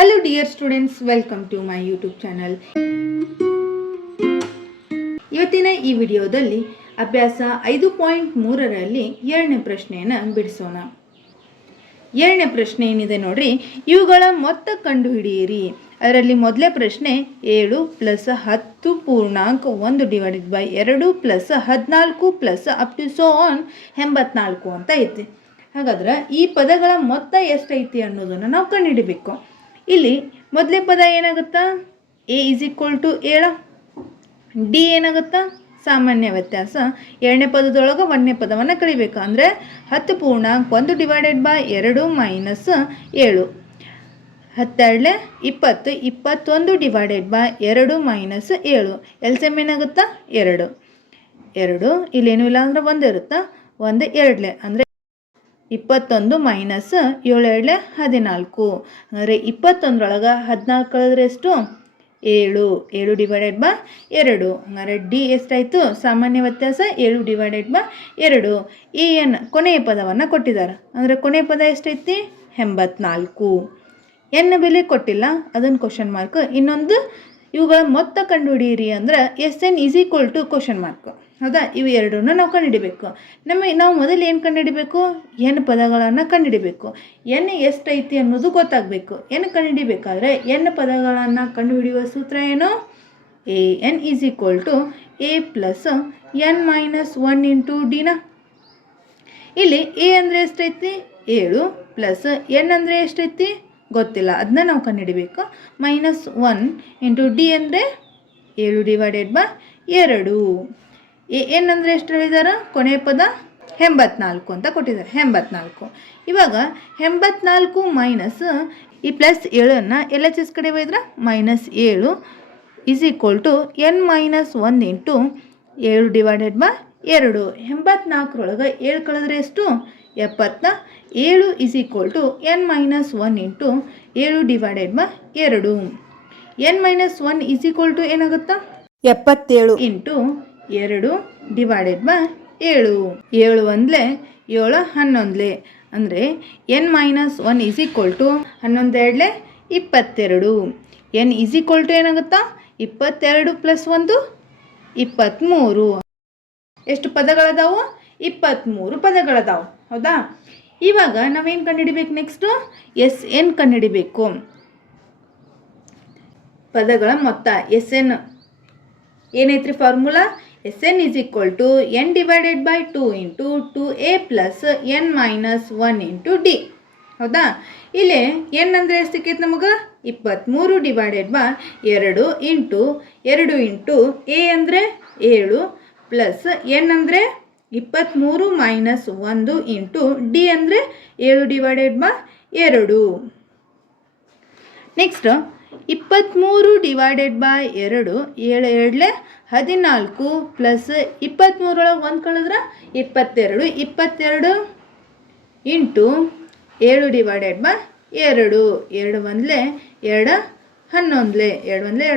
Hello dear students, welcome to my YouTube channel. ಇವತ್ತಿನ ಈ ವಿಡಿಯೋದಲ್ಲಿ ಅಭ್ಯಾಸ 5.3ರಲ್ಲಿ ಎರಡನೇ ಪ್ರಶ್ನೆಯನ್ನು ಬಿಡಿಸೋಣ. ಎರಡನೇ ಪ್ರಶ್ನೆ ಏನಿದೆ ನೋಡ್ರಿ, ಇವುಗಳ ಮೊತ್ತ ಕಂಡುಹಿಡಿಯಿರಿ. ಅದರಲ್ಲಿ ಮೊದಲೇ ಪ್ರಶ್ನೆ 7 + 10 ಪೂರ್ಣಾಂಕ 1 divided by 2 + 14 + up to so on 84 ಅಂತ ಐತಿ. ಹಾಗಾದ್ರೆ ಈ ಪದಗಳ ಮೊತ್ತ ಎಷ್ಟೈತಿ ಅನ್ನೋದನ್ನು ನಾವು ಕಂಡುಹಿಡಿಬೇಕು. ಇಲ್ಲಿ ಮೊದಲೇ ಪದ ಏನಾಗುತ್ತಾ, ಎ = 7, ಡಿ ಏನಾಗುತ್ತಾ ಸಾಮಾನ್ಯ ವ್ಯತ್ಯಾಸ. ಎರಡನೇ ಪದದೊಳಗೆ ಒಂದನೇ ಪದವನ್ನು ಕಳಿಬೇಕು. ಅಂದರೆ 10 ಪೂರ್ಣಾಂಕ 1 divided by 2 - 7, 12 20, 21 divided by 2 - 7. LCM ಏನಾಗುತ್ತಾ 2. ಇಲ್ಲೇನೂ ಇಲ್ಲ ಅಂದ್ರೆ 1 ಇರುತ್ತಾ, 1 2 ಅಂದರೆ 21 - 7 14. ಅಂದರೆ 21ರೊಳಗೆ 14 ಕಳೆದ್ರೆ ಎಷ್ಟು, 7 ಡಿವೈಡೆಡ್ ಬೈ 2. ಹಂಗಾರೆ ಡಿ ಎಷ್ಟಾಯಿತು, ಸಾಮಾನ್ಯ ವ್ಯತ್ಯಾಸ 7 ಡಿವೈಡೆಡ್ ಬೈ 2. ಎನ್ ಕೊನೆಯ ಪದವನ್ನು ಕೊಟ್ಟಿದ್ದಾರೆ. ಅಂದರೆ ಕೊನೆಯ ಪದ ಎಷ್ಟೈತಿ, 84. ಎನ್ನ ಬೆಲೆ ಕೊಟ್ಟಿಲ್ಲ, ಅದನ್ನು ಕ್ವಶನ್ ಮಾರ್ಕ್. ಇನ್ನೊಂದು ಇವುಗಳ ಮೊತ್ತ ಕಂಡುಹಿಡಿಯಿರಿ ಅಂದ್ರೆ SN = ಕ್ವಶನ್ ಮಾರ್ಕ್. ಹೌದಾ, ಇವು ಎರಡನ್ನೂ ನಾವು ಕಂಡುಹಿಡಿಬೇಕು. ನಾವು ಮೊದಲು ಏನು ಕಂಡುಹಿಡಿಬೇಕು, ಎನ್ ಪದಗಳನ್ನು ಕಂಡುಹಿಡಿಬೇಕು. ಎನ್ ಎಷ್ಟೈತಿ ಅನ್ನೋದು ಗೊತ್ತಾಗಬೇಕು. ಎನ್ ಕಂಡುಹಿಡಿಬೇಕಾದ್ರೆ ಎನ್ ಪದಗಳನ್ನು ಕಂಡುಹಿಡಿಯುವ ಸೂತ್ರ ಏನು, AN = A + n - 1 × ಡಿನ. ಇಲ್ಲಿ ಎ ಅಂದರೆ ಎಷ್ಟೈತಿ, 7 + n ಅಂದರೆ ಎಷ್ಟೈತಿ ಗೊತ್ತಿಲ್ಲ, ಅದನ್ನ ನಾವು ಕಂಡುಹಿಡಿಬೇಕು. -1 × ಡಿ ಅಂದರೆ 7 ಡಿವೈಡೆಡ್ ಬೈ 2. ಎನ್ ಅಂದರೆ ಎಷ್ಟು ಹೇಳಿದಾರೆ, ಕೊನೆಯ ಪದ 84 ಅಂತ ಕೊಟ್ಟಿದ್ದಾರೆ. 84. ಇವಾಗ 84 ಮೈನಸ್ ಈ +7 LHS ಕಡೆ ಒಯ್ದ್ರೆ -7 = n - 1 × 7 ಡಿವೈಡೆಡ್ ಬೈ 2. 84ರೊಳಗೆ 7 ಕಳೆದ್ರೆ ಎಷ್ಟು, 70. 7 = n - 1 × 7 divided by 2. n - 1 ಏನಾಗುತ್ತಾ, 77 × 2 divided by 7. 7 1 7 11 ಅಂದರೆ n - 1 = 11 22. n ಏನಾಗುತ್ತಾ, 22 + 1 23. ಎಷ್ಟು ಪದಗಳದಾವು, 23 ಪದಗಳದಾವು. ಹೌದಾ, ಇವಾಗ ನಾವೇನು ಕಂಡುಹಿಡಿಬೇಕು, ನೆಕ್ಸ್ಟು SN ಕಂಡುಹಿಡಿಬೇಕು. ಪದಗಳ ಮೊತ್ತ SN ಏನೈತ್ರಿ formula, SN = n divided by 2 × 2a + n - 1 × D. ಹೌದಾ, ಇಲ್ಲಿ n ಅಂದರೆ ಎಷ್ಟು ಸಿಕ್ಕೈತೆ ನಮಗೆ, 23 ಡಿವೈಡೆಡ್ ಬೈ 2 × 2 × a ಅಂದರೆ 7 + n ಅಂದರೆ 23 - 1 × ಡಿ ಅಂದರೆ 7 divided by 2. Next 23 divided by 2, 7 2 14 + 23ರೊಳಗೆ 1 ಕಳೆದ್ರೆ 22. 22 × 7 ಡಿವೈಡೆಡ್ ಬೈ 2. 2 1 2 11 2 1 2 1 ಅಂದರೆ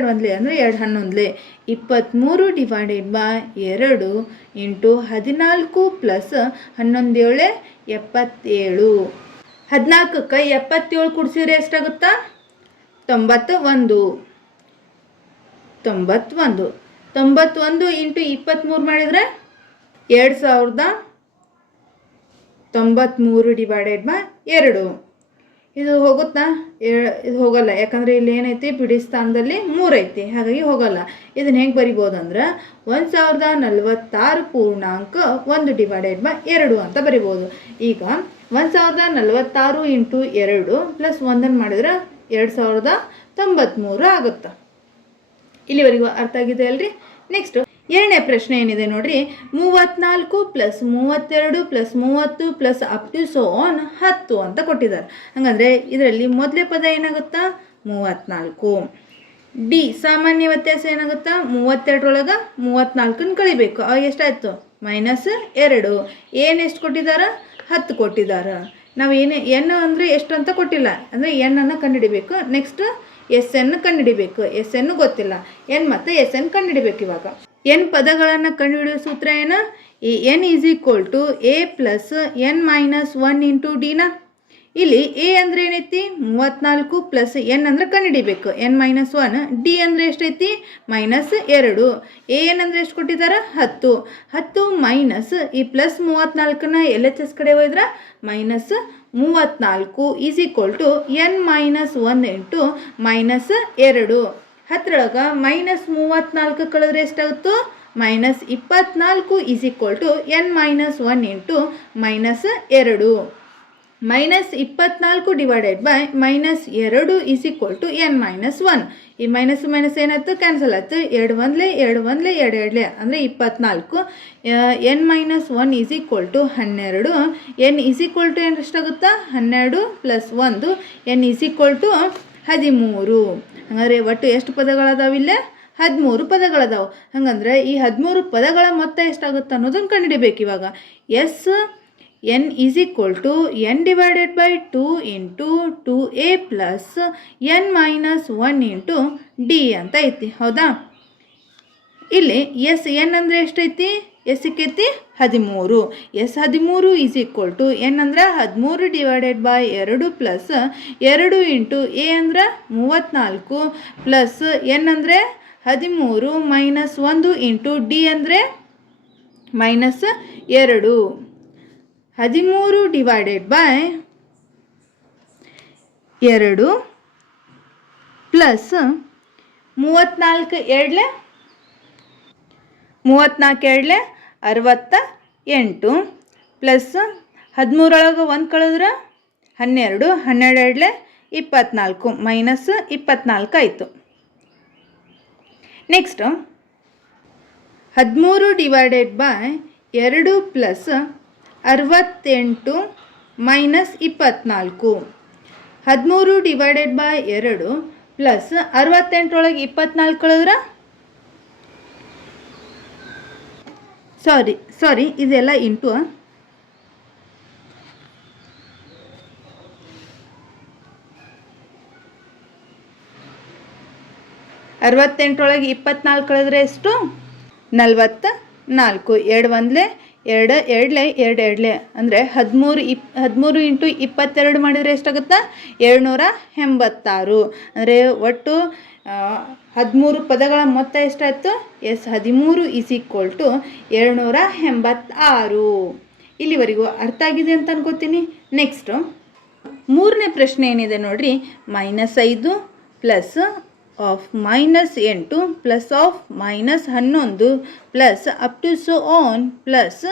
2 11. 23 ಡಿವೈಡೆಡ್ ಬೈ 2 × 14 + 11 77. 14ಕ್ಕೆ 77 ಕೂಡಿಸಿದ್ರೆ ಎಷ್ಟಾಗುತ್ತಾ, 91. 91 × 23 ಮಾಡಿದರೆ 2093 ಡಿವೈಡೆಡ್ ಬೈ 2. ಇದು ಹೋಗುತ್ತಾ, ಇದು ಹೋಗಲ್ಲ, ಯಾಕಂದರೆ ಇಲ್ಲಿ ಏನೈತಿ ಬಿಡಿ ಸ್ಥಾನದಲ್ಲಿ 3 ಐತಿ, ಹಾಗಾಗಿ ಹೋಗಲ್ಲ. ಇದನ್ನು ಹೆಂಗೆ ಬರಿಬೋದು ಅಂದ್ರೆ 1046 ಪೂರ್ಣಾಂಕ 1 ಡಿವೈಡೆಡ್ ಬೈ 2 ಅಂತ ಬರಿಬೋದು. ಈಗ 1046 × 2 + 1 ಮಾಡಿದ್ರೆ 2093 ಆಗುತ್ತೆ. ಇಲ್ಲಿವರೆಗೂ ಅರ್ಥ ಆಗಿದೆ ಅಲ್ರಿ. ನೆಕ್ಸ್ಟ್ ಎರಡನೇ ಪ್ರಶ್ನೆ ಏನಿದೆ ನೋಡ್ರಿ, 34 + 32 + 30 + ಅಪ್ ಟು ಸೋ ಆನ್ 10 ಅಂತ ಕೊಟ್ಟಿದ್ದಾರೆ. ಹಾಗಂದ್ರೆ ಇದರಲ್ಲಿ ಮೊದಲೇ ಪದ ಏನಾಗುತ್ತಾ, 34. ಡಿ ಸಾಮಾನ್ಯ ವ್ಯತ್ಯಾಸ ಏನಾಗುತ್ತಾ, 32ರೊಳಗೆ 34 ಕಳಿಬೇಕು. ಅವಾಗ ಎಷ್ಟಾಯಿತು, -2. ಏನು ಎಷ್ಟು ಕೊಟ್ಟಿದ್ದಾರೆ, 10 ಕೊಟ್ಟಿದ್ದಾರೆ. ನಾವು ಎನ್ ಅಂದರೆ ಎಷ್ಟು ಅಂತ ಕೊಟ್ಟಿಲ್ಲ, ಅಂದರೆ ಎನ್ನನ್ನು ಕಂಡುಹಿಡಿಬೇಕು. ನೆಕ್ಸ್ಟ್ SN ಕಂಡುಹಿಡಿಬೇಕು. SN ಗೊತ್ತಿಲ್ಲ, ಎನ್ ಮತ್ತು SN ಕಂಡುಹಿಡಿಬೇಕು. ಇವಾಗ ಎನ್ ಪದಗಳನ್ನು ಕಂಡುಹಿಡಿಯೋ ಸೂತ್ರ ಏನು, n = A + n - 1 × ಡಿನ. ಇಲ್ಲಿ ಎ ಅಂದರೆ ಏನೈತಿ 34 ಪ್ಲಸ್ ಎನ್ ಅಂದರೆ ಕಂಡುಹಿಡಿಬೇಕು, n-1. ಡಿ ಅಂದರೆ ಎಷ್ಟೈತಿ -2. ಎ ಎನ್ ಅಂದರೆ ಎಷ್ಟು ಕೊಟ್ಟಿದ್ದಾರೆ 10. 10 ಮೈನಸ್ ಈ ಪ್ಲಸ್ 34ನ ಎಲ್ ಎಚ್ ಎಸ್ ಕಡೆ ಹೋಯ್ದ್ರೆ -34 is equal to n-1 into -2. 10ರೊಳಗೆ -34 ಕಳೆದ್ರೆ ಎಷ್ಟಾಗುತ್ತೋ -24 is equal to n-1 into -2. -24 divided by -2 is equal to n-1. ಈ ಮೈನಸ್ ಮೈನಸ್ ಏನಾಯ್ತು ಕ್ಯಾನ್ಸಲ್ ಆಯ್ತು. 2 1 2 1 2 2 ಅಂದರೆ 24. n-1 is equal to 12. n is equal to ಏನು ಎಷ್ಟಾಗುತ್ತಾ 12 plus 1 n is equal to 13. ಹಾಗಾದರೆ ಒಟ್ಟು ಎಷ್ಟು ಪದಗಳದಾವಿಲ್ಲ 13 ಪದಗಳದಾವು. ಹಾಗಂದ್ರೆ ಈ 13 ಪದಗಳ ಮೊತ್ತ ಎಷ್ಟಾಗುತ್ತೆ ಅನ್ನೋದನ್ನು ಕಂಡುಹಿಡಿಬೇಕು. ಇವಾಗ S n is equal to n divided by 2 into 2a plus n-1 into D ಅಂತ ಐತಿ. ಹೌದಾ? ಇಲ್ಲಿ ಎಸ್ ಎನ್ ಅಂದರೆ ಎಷ್ಟೈತಿ ಎಸ್ ಸಿಕ್ಕೈತಿ 13. S 13 is equal to N ಅಂದ್ರೆ 13 divided by 2 plus 2 into A ಅಂದ್ರೆ 34 ಪ್ಲಸ್ ಎನ್ ಅಂದರೆ 13 ಮೈನಸ್ 1 ಇಂಟು ಡಿ ಅಂದರೆ -2. 13 ಡಿವೈಡೆಡ್ ಬೈ 2 ಪ್ಲಸ್ 34 2 64 68 ಪ್ಲಸ್ 13 1 ಕಳೆದ್ರೆ 12 12 24 ಮೈನಸ್ 24 ಆಯಿತು. Next 13 divided by 2 plus 68 minus 24. 13 divided by 2 plus 68 24 ಕಳೆದ್ರೆ ಸಾರಿ ಇದೆಲ್ಲ ಇಂಟು 68 24 ಕಳೆದ್ರೆ ಎಷ್ಟು 44. 2 1 2 2 2 ಅಂದರೆ 13 ಇಂಟು 22 ಮಾಡಿದರೆ ಎಷ್ಟಾಗುತ್ತಾ 786. ಅಂದರೆ ಒಟ್ಟು 13 ಪದಗಳ ಮೊತ್ತ ಎಷ್ಟಾಯಿತು ಎಸ್ 13 ಈಸ್ ಈಕ್ವಲ್ ಟು 786. ಇಲ್ಲಿವರೆಗೂ ಅರ್ಥ ಆಗಿದೆ ಅಂತ ಅನ್ಕೋತೀನಿ. ನೆಕ್ಸ್ಟು ಮೂರನೇ ಪ್ರಶ್ನೆ ಏನಿದೆ ನೋಡ್ರಿ. -5 plus of -8 plus of -11 plus up to so on plus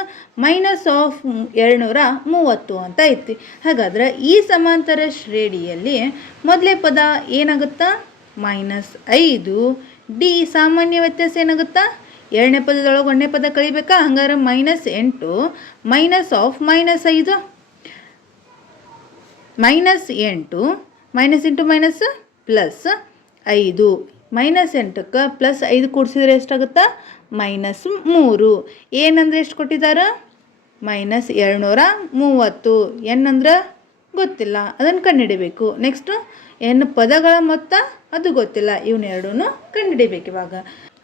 minus of 230 ಅಂತ ಐತಿ. ಹಾಗಾದ್ರೆ ಈ ಸಮಾಂತರ ಶ್ರೇಣಿಯಲ್ಲಿ ಮೊದಲೇ ಪದ ಏನಾಗುತ್ತಾ -5. ಡಿ ಸಾಮಾನ್ಯ ವ್ಯತ್ಯಾಸ ಏನಾಗುತ್ತಾ ಎರಡನೇ ಪದದೊಳಗೆ ಒಂದನೇ ಪದ ಕಳಿಬೇಕಾ. ಹಂಗಾರೆ -8 minus of -5 -8 minus into minus plus 5 -8ಕ್ಕೆ ಪ್ಲಸ್ 5 ಕೂಡಿಸಿದ್ರೆ ಎಷ್ಟಾಗುತ್ತಾ -3. ಏನಂದ್ರೆ ಎಷ್ಟು ಕೊಟ್ಟಿದ್ದಾರೆ -230. ಎನ್ ಅಂದ್ರೆ ಗೊತ್ತಿಲ್ಲ, ಅದನ್ನು ಕಂಡುಹಿಡಿಬೇಕು. ನೆಕ್ಸ್ಟು ಎನ್ ಪದಗಳ ಮೊತ್ತ ಅದು ಗೊತ್ತಿಲ್ಲ. ಇವನ್ನೆರಡೂ ಕಂಡುಹಿಡಿಬೇಕು ಇವಾಗ.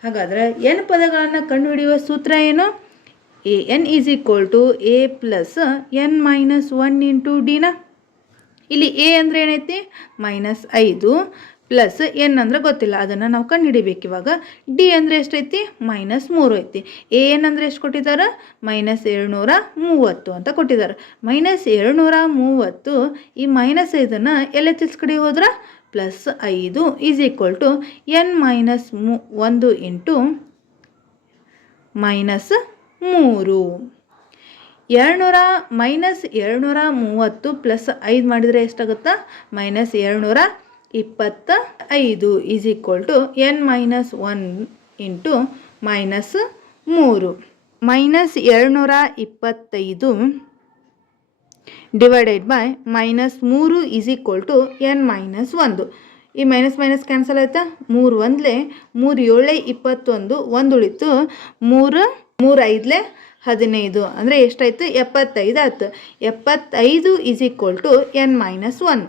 ಹಾಗಾದರೆ ಎನ್ ಪದಗಳನ್ನು ಕಂಡುಹಿಡಿಯುವ ಸೂತ್ರ ಏನು? N is equal to A plus n-1 into ಡಿನ. ಇಲ್ಲಿ ಎ ಅಂದರೆ ಏನೈತಿ -5 ಪ್ಲಸ್ ಎನ್ ಅಂದರೆ ಗೊತ್ತಿಲ್ಲ, ಅದನ್ನು ನಾವು ಕಂಡುಹಿಡಿಬೇಕು ಇವಾಗ. ಡಿ ಅಂದರೆ ಎಷ್ಟೈತಿ -3 ಐತಿ. ಎ ಎನ್ ಅಂದರೆ ಎಷ್ಟು ಕೊಟ್ಟಿದ್ದಾರೆ -730 ಅಂತ ಕೊಟ್ಟಿದ್ದಾರೆ. -730 ಈ -5ನ್ನು ಎಲ್ ಎಚ್ ಎಸ್ ಕಡೆ ಹೋದ್ರೆ +5 is equal to n-1 into -3. 730 plus 5 ಮಾಡಿದರೆ ಎಷ್ಟಾಗುತ್ತಾ -225 is equal to n-1 into -3. -225 divided by -3 is equal to n-1. ಈ ಮೈನಸ್ ಮೈನಸ್ ಕ್ಯಾನ್ಸಲ್ ಆಯಿತಾ. 3 1 3 7 21 1 ಉಳಿತು. 3 5 15 ಅಂದರೆ ಎಷ್ಟಾಯಿತು 75 ಆಯ್ತು. 75 is equal to n-1.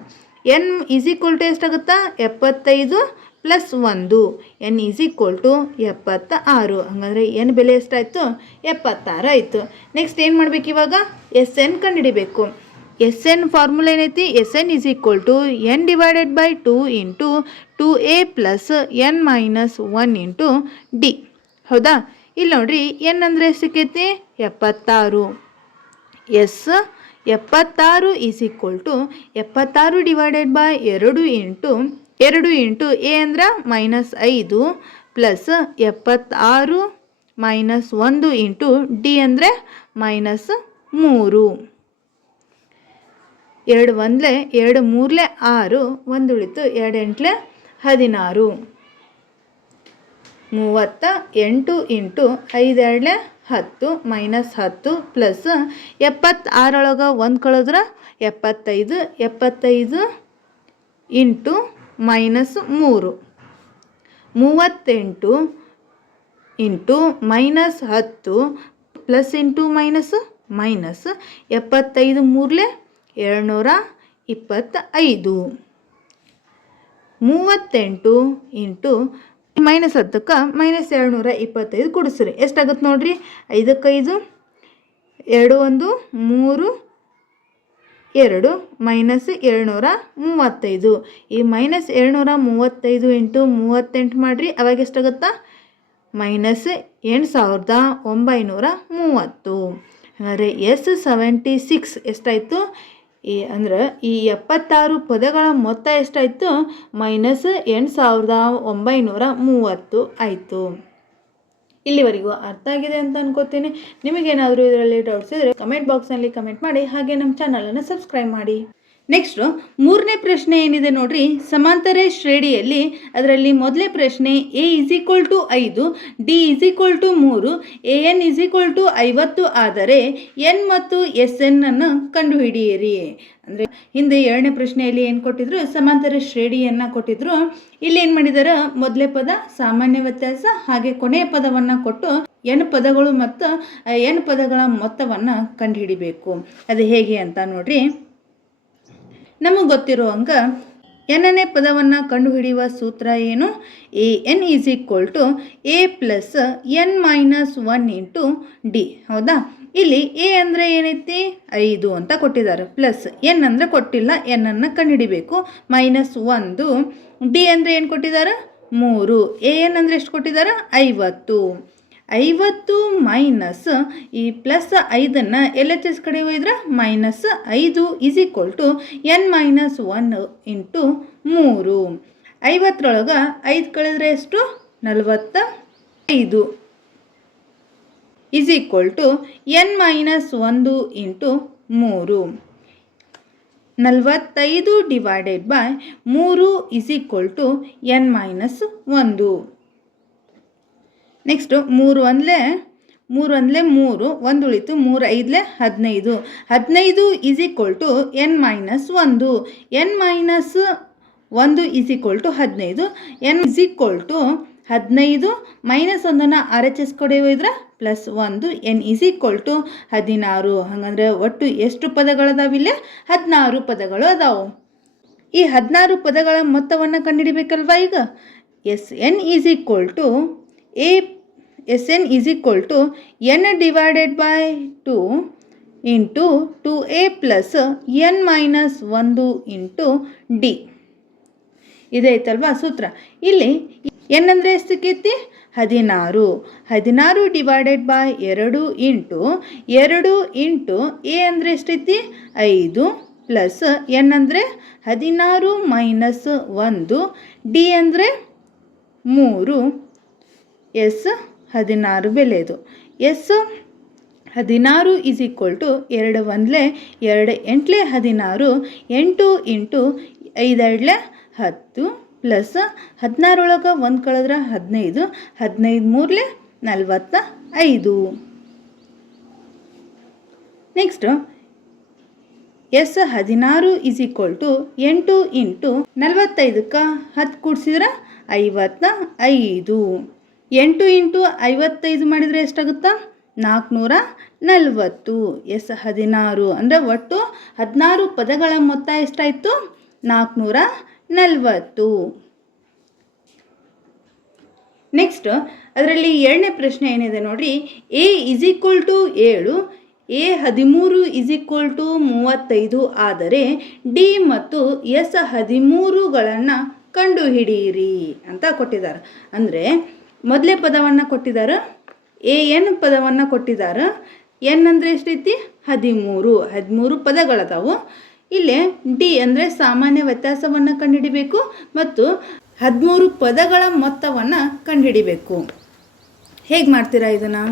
N is equal to ಎಷ್ಟಾಗುತ್ತಾ 75 plus 1. N is equal to 76. ಹಾಗಾದರೆ ಎನ್ ಬೆಲೆ ಎಷ್ಟಾಯಿತು 76 ಆಯಿತು. ನೆಕ್ಸ್ಟ್ ಏನು ಮಾಡಬೇಕು ಇವಾಗ ಎಸ್ ಎನ್ ಕಂಡುಹಿಡಿಬೇಕು. ಎಸ್ ಎನ್ ಫಾರ್ಮುಲಾ ಏನೈತಿ, S N is equal to N divided by 2 into 2a plus N minus 1 into D. ಹೌದಾ? ಇಲ್ಲಿ ನೋಡ್ರಿ, ಎನ್ ಅಂದರೆ ಎಷ್ಟಕ್ಕೈತಿ? 76. S 76 is equal to 76 divided by 2 into A ಅಂದ್ರೆ -5 ಪ್ಲಸ್ 76 ಮೈನಸ್ 1 ಇಂಟು ಡಿ ಅಂದರೆ -3. 2 1 2 3 6, 1 ಉಳಿತು, 2 8 16. 38 into 5 2 10 minus 10 plus 76 ಒಳಗೆ 1 ಕಳೆದ್ರೆ 75. 75 into -3. 38 into -10 plus into minus 75 3 225. 38 into -10ಕ್ಕೆ -225 ಕೊಡಿಸ್ರಿ. ಎಷ್ಟಾಗುತ್ತೆ ನೋಡ್ರಿ? 5 5 2 1 3 2 -235. ಈ -235 ಇಂಟು 38 ಮಾಡಿರಿ, ಅವಾಗ ಎಷ್ಟಾಗುತ್ತಾ? -8930. ಹಾಗಾದರೆ S76 ಎಷ್ಟಾಯಿತು? ಅಂದ್ರೆ ಈ 76 ಪದಗಳ ಮೊತ್ತ ಎಷ್ಟಾಯಿತು? -8930 ಆಯಿತು. ಇಲ್ಲಿವರೆಗೂ ಅರ್ಥ ಆಗಿದೆ ಅಂತ ಅನ್ಕೋತೀನಿ. ನಿಮಗೇನಾದರೂ ಇದರಲ್ಲಿ ಡೌಟ್ಸ್ ಇದ್ದರೆ ಕಮೆಂಟ್ ಬಾಕ್ಸ್ನಲ್ಲಿ ಕಮೆಂಟ್ ಮಾಡಿ, ಹಾಗೆ ನಮ್ಮ ಚಾನಲನ್ನು ಸಬ್ಸ್ಕ್ರೈಬ್ ಮಾಡಿ. ನೆಕ್ಸ್ಟು 3ನೇ ಪ್ರಶ್ನೆ ಏನಿದೆ ನೋಡ್ರಿ, ಸಮಾಂತರ ಶ್ರೇಣಿಯಲ್ಲಿ. ಅದರಲ್ಲಿ ಮೊದಲೇ ಪ್ರಶ್ನೆ ಎ = 5, ಡಿ = 3, AN = 50 ಆದರೆ ಎನ್ ಮತ್ತು SN ಅನ್ನು ಕಂಡುಹಿಡಿಯಿರಿ. ಅಂದರೆ ಹಿಂದೆ 2ನೇ ಪ್ರಶ್ನೆಯಲ್ಲಿ ಏನು ಕೊಟ್ಟಿದ್ರು? ಸಮಾಂತರ ಶ್ರೇಣಿಯನ್ನು ಕೊಟ್ಟಿದ್ರು. ಇಲ್ಲಿ ಏನು ಮಾಡಿದಾರೆ? ಮೊದಲೇ ಪದ ಸಾಮಾನ್ಯ ವ್ಯತ್ಯಾಸ, ಹಾಗೆ ಕೊನೆಯ ಪದವನ್ನು ಕೊಟ್ಟು n ಪದಗಳು ಮತ್ತು n ಪದಗಳ ಮೊತ್ತವನ್ನು ಕಂಡುಹಿಡಿಬೇಕು. ಅದು ಹೇಗೆ ಅಂತ ನೋಡ್ರಿ. ನಮಗೆ ಗೊತ್ತಿರೋ ಹಂಗೆ nನೇ ಪದವನ್ನು ಕಂಡುಹಿಡಿಯುವ ಸೂತ್ರ ಏನು? AN = A plus n minus 1 into D. ಹೌದಾ? ಇಲ್ಲಿ ಎ ಅಂದರೆ ಏನೈತಿ? 5 ಅಂತ ಕೊಟ್ಟಿದ್ದಾರೆ. ಪ್ಲಸ್ ಎನ್ ಅಂದರೆ ಕೊಟ್ಟಿಲ್ಲ, ಎನ್ನನ್ನು ಕಂಡುಹಿಡಿಬೇಕು. -1. ಡಿ ಅಂದರೆ ಏನು ಕೊಟ್ಟಿದ್ದಾರೆ? 3. AN ಅಂದರೆ ಎಷ್ಟು ಕೊಟ್ಟಿದ್ದಾರೆ? 50. 50 ಮೈನಸ್ ಈ ಪ್ಲಸ್ 5ನ್ನು LHS ಕಡೆ ಹೋಯಿದ್ರೆ -5 = n ಮೈನಸ್ 1 ಇಂಟು 3. 50ರೊಳಗೆ 5 ಕಳೆದ್ರೆ ಎಷ್ಟು? 45 = n minus 1 into 3. 45 divided by 3 = n minus 1. Next 3 1 3, 1 ಉಳಿತು, 3 5 15. 15 = n minus 1. n minus 1 = 15. n = 15 minus 1ನ್ನು RHS ಕಡೆ ಹೋಯ್ದ್ರೆ +1. n = 16. ಹಾಗಂದ್ರೆ ಒಟ್ಟು ಎಷ್ಟು ಪದಗಳದಾವಿಲ್ಲ? 16 ಪದಗಳು ಅದಾವು. ಈ 16 ಪದಗಳ ಮೊತ್ತವನ್ನು ಕಂಡುಹಿಡಿಬೇಕಲ್ವಾ ಈಗ? SN = n divided by 2 into 2a plus n minus 1 into D. ಇದೈತಲ್ವಾ ಸೂತ್ರ. ಇಲ್ಲಿ n ಅಂದರೆ ಎಷ್ಟು ಸಿಕ್ಕೈತಿ? 16. 16 ಡಿವೈಡೆಡ್ ಬೈ 2 ಇಂಟು ಎ ಅಂದರೆ ಎಷ್ಟೈತಿ? 5 ಪ್ಲಸ್ n ಅಂದರೆ 16 ಮೈನಸ್ 1, ಡಿ ಅಂದರೆ 3, S 16 ಬೆಲೆದು. S 16 = 2 1 2 8 16. 8 ಇಂಟು 5 2 10 ಪ್ಲಸ್ 16 ಒಳಗೆ 1 ಕಳೆದ್ರೆ 15. 15 3 45. ನೆಕ್ಸ್ಟ್ S 16 = 8 ಇಂಟು 45ಕ್ಕೆ 10 ಕೂಡಿಸಿದ್ರೆ 55. 8 ಇಂಟು 55 ಮಾಡಿದರೆ ಎಷ್ಟಾಗುತ್ತಾ? 440. S 16 ಅಂದರೆ ಒಟ್ಟು 16 ಪದಗಳ ಮೊತ್ತ ಎಷ್ಟಾಯಿತು? 440. ನೆಕ್ಸ್ಟ್ ಅದರಲ್ಲಿ 2ನೇ ಪ್ರಶ್ನೆ ಏನಿದೆ ನೋಡ್ರಿ. A = 7, ಎ 13 35 ಆದರೆ ಡಿ ಮತ್ತು ಎಸ್ 13ಗಳನ್ನು ಕಂಡುಹಿಡಿಯಿರಿ ಅಂತ ಕೊಟ್ಟಿದ್ದಾರೆ. ಅಂದರೆ ಮೊದಲೇ ಪದವನ್ನು ಕೊಟ್ಟಿದ್ದಾರೆ, ಎನ್ ಪದವನ್ನು ಕೊಟ್ಟಿದ್ದಾರೆ. ಎನ್ ಅಂದರೆ ಎಷ್ಟೈತಿ? 13 ಪದಗಳದಾವು. ಇಲ್ಲೇ ಡಿ ಅಂದರೆ ಸಾಮಾನ್ಯ ವ್ಯತ್ಯಾಸವನ್ನು ಕಂಡುಹಿಡಿಬೇಕು ಮತ್ತು 13 ಪದಗಳ ಮೊತ್ತವನ್ನು ಕಂಡುಹಿಡಿಬೇಕು. ಹೇಗೆ ಮಾಡ್ತೀರಾ ಇದನ್ನು?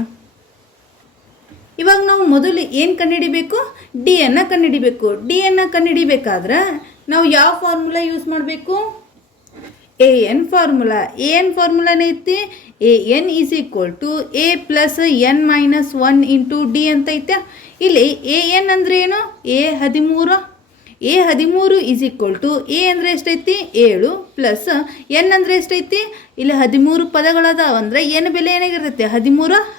ಇವಾಗ ನಾವು ಮೊದಲು ಏನು ಕಂಡುಹಿಡಿಬೇಕು? ಡಿಯನ್ನು ಕಂಡುಹಿಡಿಬೇಕು. ಡಿಯನ್ನು ಕಂಡುಹಿಡಿಬೇಕಾದ್ರೆ ನಾವು ಯಾವ ಫಾರ್ಮುಲಾ ಯೂಸ್ ಮಾಡಬೇಕು? N formula. ಎನ್ ಫಾರ್ಮುಲಾನೇ ಐತಿ. N is equal to A plus N minus 1 into D ಅಂತ ಐತೆ. ಇಲ್ಲಿ ಎನ್ ಅಂದರೆ ಏನು? A 13. A 13 is equal to A ಅಂದರೆ ಎಷ್ಟೈತಿ? 7 ಪ್ಲಸ್ ಎನ್ ಅಂದರೆ ಎಷ್ಟೈತಿ? ಇಲ್ಲಿ 13 ಪದಗಳದಾವ ಅಂದರೆ ಏನು ಬೆಲೆ ಏನಾಗಿರ್ತೈತಿ?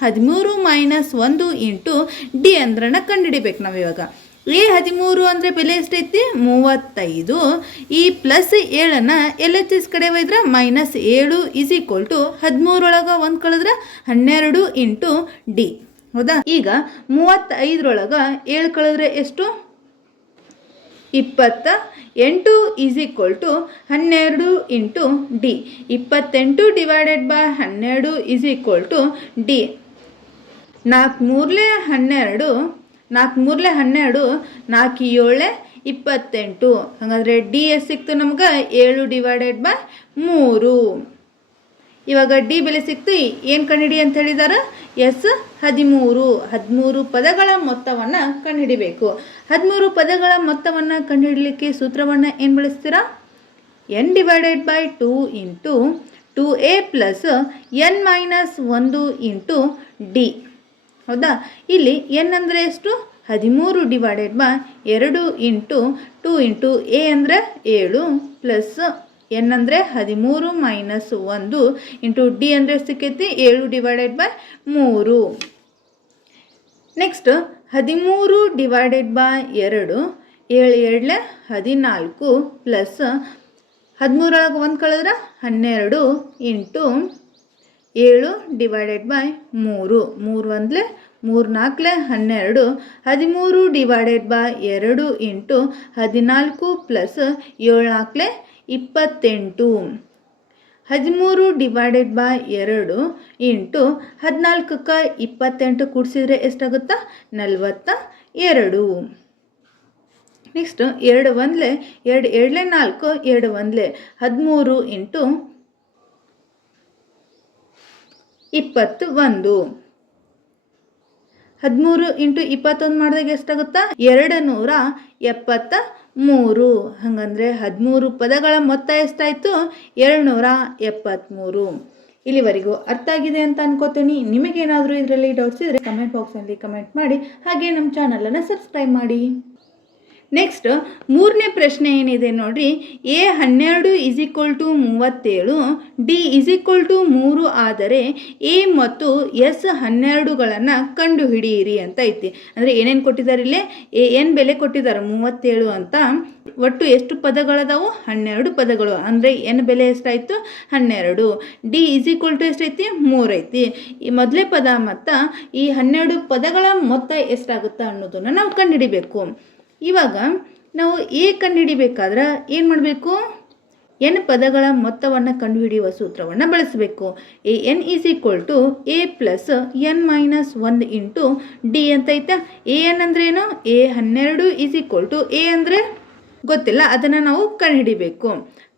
13 ಮೈನಸ್ 1 ಇಂಟು ಡಿ ಅಂದ್ರನ್ನ ಕಂಡುಹಿಡಿಬೇಕು ನಾವು. ಇವಾಗ ಎ 13 ಅಂದರೆ ಬೆಲೆ ಎಷ್ಟೈತಿ? 35. ಈ ಪ್ಲಸ್ 7ನ್ನು LHS ಕಡೆ ಒಯ್ದ್ರೆ ಮೈನಸ್ 7 ಈಸ್ ಈಕ್ವಲ್ ಟು 13 ಒಳಗೆ 1 ಕಳೆದ್ರೆ 12 ಇಂಟು ಡಿ. ಹೌದಾ? ಈಗ 35 7 ಕಳೆದ್ರೆ ಎಷ್ಟು? 28 is equal to 12 into D. 28 divided by 12 is equal to D. 4 3 12, 4 3 12, 4 7 28. ಹಾಗಾದರೆ ಡಿ ಎಷ್ಟು ಸಿಕ್ತು ನಮ್ಗೆ? 7 ಡಿವೈಡೆಡ್ ಬೈ 3. ಇವಾಗ ಡಿ ಬೆಲೆ ಸಿಕ್ತು. ಏನು ಕಂಡುಹಿಡಿ ಅಂತ ಹೇಳಿದಾರೆ? ಎಸ್ 13 ಪದಗಳ ಮೊತ್ತವನ್ನು ಕಂಡುಹಿಡಿಬೇಕು. 13 ಪದಗಳ ಮೊತ್ತವನ್ನು ಕಂಡುಹಿಡಲಿಕ್ಕೆ ಸೂತ್ರವನ್ನು ಏನು ಬಳಸ್ತೀರಾ? N divided by 2 into 2a plus N minus 1 into D. ಹೌದಾ? ಇಲ್ಲಿ ಎನ್ ಅಂದರೆ ಎಷ್ಟು? 13 divided by 2 into 2 into A ಅಂದರೆ 7 ಪ್ಲಸ್ ಎನ್ ಅಂದರೆ 13 ಮೈನಸ್ 1 ಇಂಟು ಡಿ ಅಂದರೆ ಸಿಕ್ಕೈತಿ 7 divided by 3. Next 13 divided by 2, 7 7 14 plus 13 1 ಕಳೆದ್ರೆ 12 into 7 divided by 3. 3 1 3 4 12. 13 divided by 2 into 14 plus 7 4 28. 13 divided by 2 into 14ಕ್ಕೆ 28 ಕೂಡಿಸಿದ್ರೆ ಎಷ್ಟಾಗುತ್ತಾ? 42. Next 2 1 2 7 4 2 1 13 into 21. 13 ಇಂಟು 21 ಮಾಡಿದಾಗ ಎಷ್ಟಾಗುತ್ತಾ? 273. ಹಾಗಂದರೆ 13 ಪದಗಳ ಮೊತ್ತ ಎಷ್ಟಾಯಿತು? 273. ಇಲ್ಲಿವರೆಗೂ ಅರ್ಥ ಆಗಿದೆ ಅಂತ ಅನ್ಕೋತೀನಿ. ನಿಮಗೇನಾದರೂ ಇದರಲ್ಲಿ ಡೌಟ್ಸ್ ಇದ್ದರೆ ಕಮೆಂಟ್ ಬಾಕ್ಸಲ್ಲಿ ಕಮೆಂಟ್ ಮಾಡಿ, ಹಾಗೆ ನಮ್ಮ ಚಾನಲನ್ನು ಸಬ್ಸ್ಕ್ರೈಬ್ ಮಾಡಿ. ನೆಕ್ಸ್ಟ್ 3ನೇ ಪ್ರಶ್ನೆ ಏನಿದೆ ನೋಡ್ರಿ. A 12 is equal to 37, D is equal to 3 ಆದರೆ ಎ ಮತ್ತು ಎಸ್ 12ಗಳನ್ನು ಕಂಡುಹಿಡಿಯಿರಿ ಅಂತ ಐತಿ. ಅಂದರೆ ಏನೇನು ಕೊಟ್ಟಿದ್ದಾರೆ ಇಲ್ಲಿ? ಏನು ಬೆಲೆ ಕೊಟ್ಟಿದ್ದಾರೆ? 37 ಅಂತ. ಒಟ್ಟು ಎಷ್ಟು ಪದಗಳದಾವು? 12 ಪದಗಳು. ಅಂದರೆ ಎನ್ ಬೆಲೆ ಎಷ್ಟಾಯಿತು? 12. ಡಿ ಈಸ್ ಈಕ್ವಲ್ ಟು ಎಷ್ಟೈತಿ? 3 ಐತಿ. ಈ ಮೊದಲೇ ಪದ ಮತ್ತು ಈ 12 ಪದಗಳ ಮೊತ್ತ ಎಷ್ಟಾಗುತ್ತಾ ಅನ್ನೋದನ್ನು ನಾವು ಕಂಡುಹಿಡಿಬೇಕು. ಇವಾಗ ನಾವು ಎ ಕಂಡುಹಿಡಿಬೇಕಾದ್ರೆ ಏನು ಮಾಡಬೇಕು? ಎನ್ ಪದಗಳ ಮೊತ್ತವನ್ನು ಕಂಡುಹಿಡಿಯುವ ಸೂತ್ರವನ್ನು ಬಳಸಬೇಕು. N is equal to A plus N minus 1 into D ಅಂತ ಐತೆ. ಎನ್ ಅಂದರೆ ಏನು? A 12 is equal to A ಅಂದರೆ ಗೊತ್ತಿಲ್ಲ, ಅದನ್ನು ನಾವು ಕಂಡುಹಿಡಿಬೇಕು.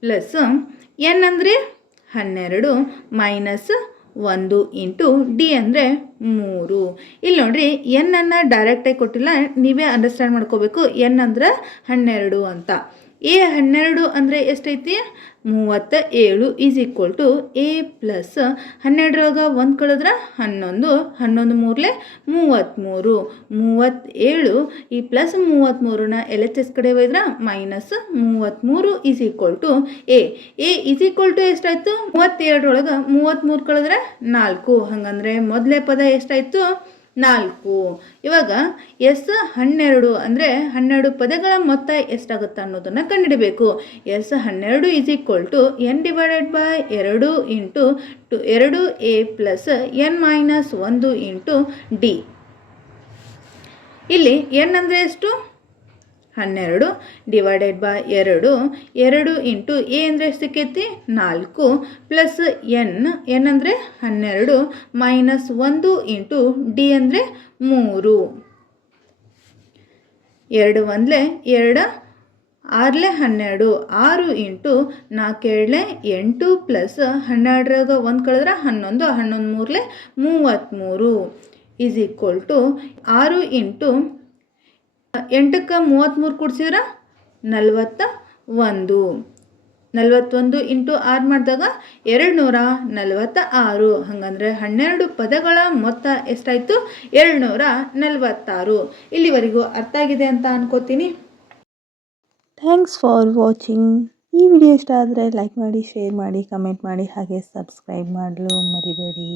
ಪ್ಲಸ್ ಎನ್ ಅಂದರೆ 12 ಮೈನಸ್ 1 ಇಂಟು ಡಿ ಅಂದರೆ 3. ಇಲ್ಲಿ ನೋಡ್ರಿ, ಎನ್ ಅನ್ನು ಡೈರೆಕ್ಟಾಗಿ ಕೊಟ್ಟಿಲ್ಲ, ನೀವೇ ಅಂಡರ್ಸ್ಟ್ಯಾಂಡ್ ಮಾಡ್ಕೋಬೇಕು. ಎನ್ ಅಂದರೆ 12 ಅಂತ. ಎ 12 ಅಂದರೆ ಎಷ್ಟೈತಿ? 37 is equal to A plus 12 1 ಕಳೆದ್ರೆ 11, 11 3 33, 37. ಈ ಪ್ಲಸ್ 33ನ LHS ಕಡೆ ಒಯ್ದ್ರೆ minus 33 is equal to A. Is equal to ಎಷ್ಟಾಯಿತು? 37 33 ಕಳೆದ್ರೆ 4. ಹಾಗಂದರೆ ಮೊದಲೇ ಪದ ಎಷ್ಟಾಯಿತು? 4. ಇವಾಗ ಎಸ್ 12 ಅಂದರೆ 12 ಪದಗಳ ಮೊತ್ತ ಎಷ್ಟಾಗುತ್ತೆ ಅನ್ನೋದನ್ನು ಕಂಡುಹಿಡಬೇಕು. S 12 is equal to N divided by 2 into 2a plus N minus 1 into D. ಇಲ್ಲಿ ಎನ್ ಅಂದರೆ ಎಷ್ಟು? 12 ಡಿವೈಡೆಡ್ ಬೈ 2. 2 ಇಂಟು ಎ ಅಂದರೆ ಎಷ್ಟು ಸಿಕ್ಕೈತಿ? 4 ಪ್ಲಸ್ ಎನ್ ಅಂದರೆ 12 ಮೈನಸ್ 1 ಇಂಟು ಡಿ ಅಂದರೆ 3. 2 1 2 6 12 6 ಇಂಟು 4 8 ಪ್ಲಸ್ 12 1 ಕಳೆದ್ರೆ 11 11 3 33 ಈಸ್ ಈಕ್ವಲ್ ಟು 6 ಇಂಟು 8ಕ್ಕೆ 33 ಕೂಡಿಸಿದ್ರೆ 41. 41 ಇಂಟು 6 ಮಾಡಿದಾಗ 246. ಹಾಗಂದರೆ 12 ಪದಗಳ ಮೊತ್ತ ಎಷ್ಟಾಯಿತು? 246. ಇಲ್ಲಿವರೆಗೂ ಅರ್ಥ ಆಗಿದೆ ಅಂತ ಅನ್ಕೋತೀನಿ. Thanks for watching. ಈ ವಿಡಿಯೋ ಇಷ್ಟ ಆದರೆ ಲೈಕ್ ಮಾಡಿ, ಶೇರ್ ಮಾಡಿ, ಕಮೆಂಟ್ ಮಾಡಿ, ಹಾಗೆ ಸಬ್ಸ್ಕ್ರೈಬ್ ಮಾಡಲು ಮರಿಬೇಡಿ.